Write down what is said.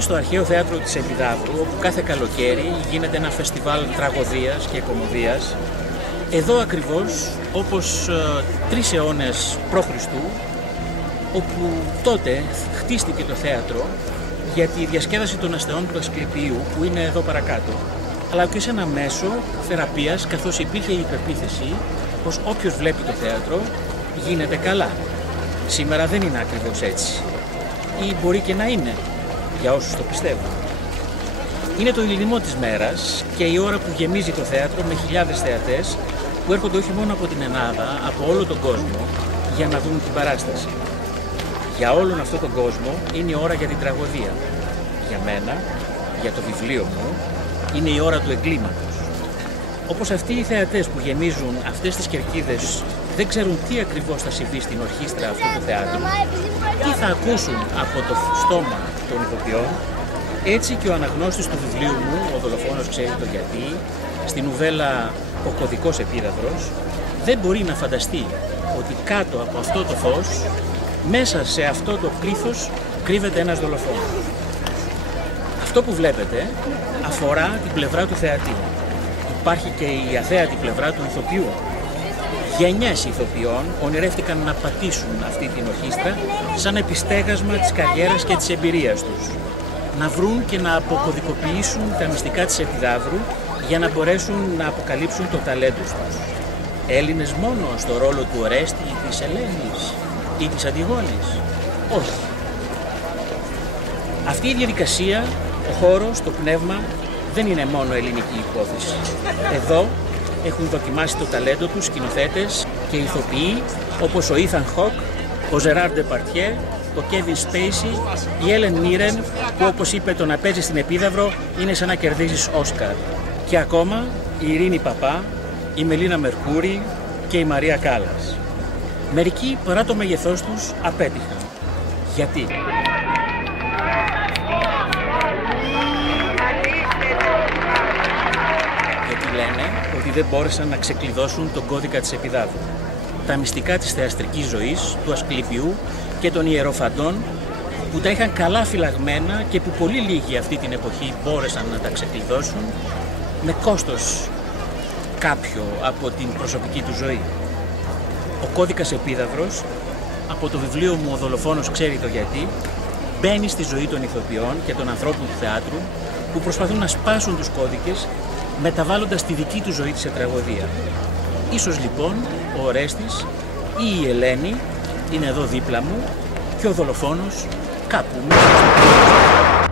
Βρίσκομαι στο αρχαίο θέατρο της Επιδαύρου, όπου κάθε καλοκαίρι γίνεται ένα φεστιβάλ τραγωδίας και κωμωδίας. Εδώ ακριβώς, όπως 3 αιώνες π.Χ., όπου τότε χτίστηκε το θέατρο για τη διασκέδαση των ασθενών του Ασκληπιού, που είναι εδώ παρακάτω, αλλά και σε ένα μέσο θεραπείας, καθώς υπήρχε η υπεποίθηση πως όποιος βλέπει το θέατρο γίνεται καλά. Σήμερα δεν είναι ακριβώς έτσι, ή μπορεί και να είναι, για όσους το πιστεύουν. Είναι το ηλινιμό της μέρας και η ώρα που γεμίζει το θέατρο με χιλιάδες θεατές που έρχονται όχι μόνο από την Ελλάδα, από όλο τον κόσμο, για να δουν την παράσταση. Για όλον αυτόν τον κόσμο είναι η ώρα για την τραγωδία. Για μένα, για το βιβλίο μου, είναι η ώρα του εγκλήματος. Όπως αυτοί οι θεατές που γεμίζουν αυτές τις κερκίδες δεν ξέρουν τι ακριβώς θα συμβεί στην ορχήστρα αυτού του θεάτρου, τι θα ακούσουν από το στόμα των ηθοποιών, έτσι και ο αναγνώστης του βιβλίου μου, ο δολοφόνος ξέρει το γιατί, στην νουβέλα «Ο κωδικός επίδαυρος», δεν μπορεί να φανταστεί ότι κάτω από αυτό το φως, μέσα σε αυτό το πλήθος, κρύβεται ένας δολοφόνος. Αυτό που βλέπετε αφορά την πλευρά του θεατή. Υπάρχει και η αθέατη πλευρά του ηθοποιού. Γενιές ηθοποιών ονειρεύτηκαν να πατήσουν αυτή την ορχήστρα σαν επιστέγασμα της καριέρας και της εμπειρίας τους. Να βρουν και να αποκωδικοποιήσουν τα μυστικά της Επιδαύρου για να μπορέσουν να αποκαλύψουν το ταλέντο τους. Έλληνες μόνο στο ρόλο του Ορέστη ή της Ελένης ή της Αντιγόνης? Όχι. Αυτή η διαδικασία, ο χώρος, το πνεύμα, δεν είναι μόνο ελληνική υπόθεση. Εδώ έχουν δοκιμάσει το ταλέντο τους σκηνοθέτες και ηθοποιοί όπως ο Ethan Hawke, ο Gerard Depardieu, ο Kevin Spacey, η Helen Mirren, που όπως είπε το να παίζει στην Επίδαυρο είναι σαν να κερδίζεις Όσκαρ. Και ακόμα η Ειρήνη Παπά, η Μελίνα Μερκούρη και η Μαρία Κάλλας. Μερικοί παρά το μέγεθός τους απέτυχαν. Γιατί? Γιατί λένε ότι δεν μπόρεσαν να ξεκλειδώσουν τον κώδικα της Επιδαύρου. Τα μυστικά της θεαστρικής ζωής, του Ασκληπιού και των ιεροφαντών, που τα είχαν καλά φυλαγμένα και που πολύ λίγοι αυτή την εποχή μπόρεσαν να τα ξεκλειδώσουν με κόστος κάποιο από την προσωπική του ζωή. Ο κώδικας Επίδαυρος, από το βιβλίο μου «Ο δολοφόνος ξέρει το γιατί», μπαίνει στη ζωή των ηθοποιών και των ανθρώπων του θεάτρου που προσπαθούν να σπάσουν τους κώδικες, μεταβάλλοντας τη δική του ζωή σε τραγωδία. Ίσως λοιπόν ο Ορέστης ή η Ελένη είναι εδώ δίπλα μου και ο δολοφόνος κάπου μέσα στο